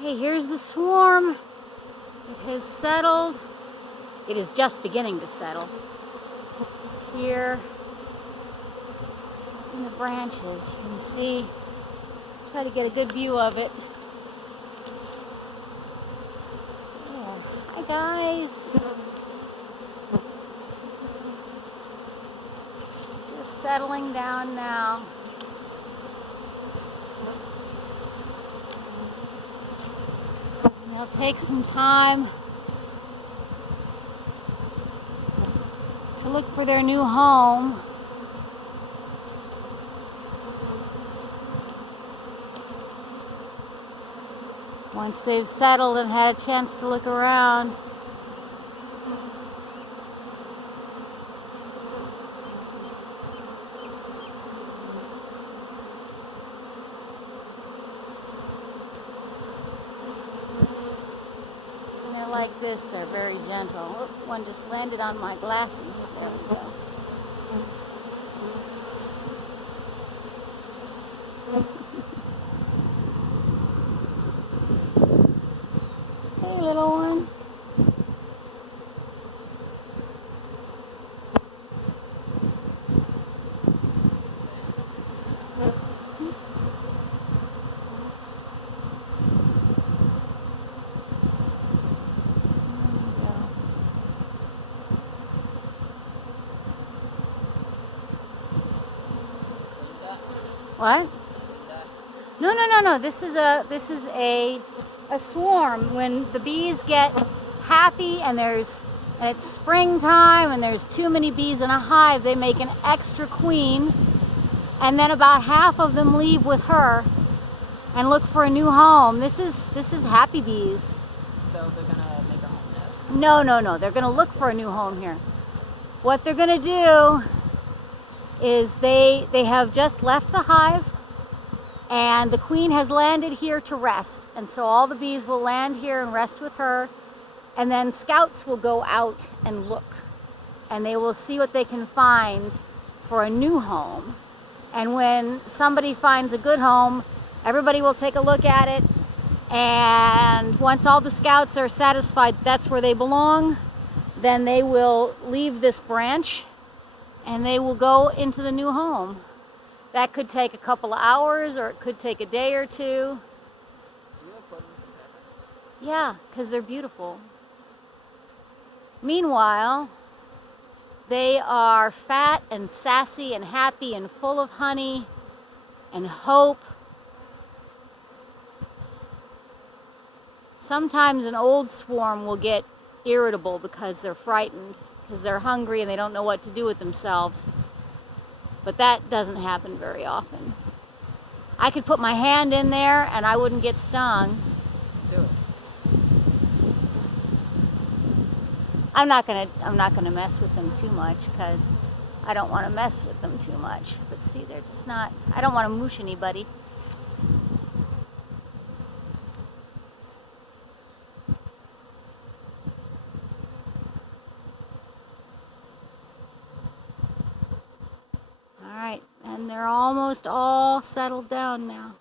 Okay, here's the swarm. It has settled. It is just beginning to settle. Here in the branches, you can see, try to get a good view of it. Oh, hi guys. Just settling down now. And they'll take some time to look for their new home. Once they've settled and had a chance to look around. And they're like this, they're very gentle. Oop, one just landed on my glasses. There we go. Hey, little one. What? No. This is a swarm. When the bees get happy and it's springtime and there's too many bees in a hive, they make an extra queen, and then about half of them leave with her and look for a new home. This is happy bees. So they're gonna make a home now? No. They're gonna look for a new home here. What they're gonna do is they have just left the hive, and the queen has landed here to rest. And so all the bees will land here and rest with her, and then scouts will go out and look, and they will see what they can find for a new home. And when somebody finds a good home, everybody will take a look at it, and once all the scouts are satisfied that's where they belong, then they will leave this branch and they will go into the new home. That could take a couple of hours, or it could take a day or two. Yeah, because they're beautiful. Meanwhile, they are fat and sassy and happy and full of honey and hope. Sometimes an old swarm will get irritable because they're frightened, because they're hungry and they don't know what to do with themselves. But that doesn't happen very often. I could put my hand in there and I wouldn't get stung. Do it. I'm not gonna mess with them too much, because I don't want to mess with them too much. But see, they're just not. I don't want to moosh anybody. All right, and they're almost all settled down now.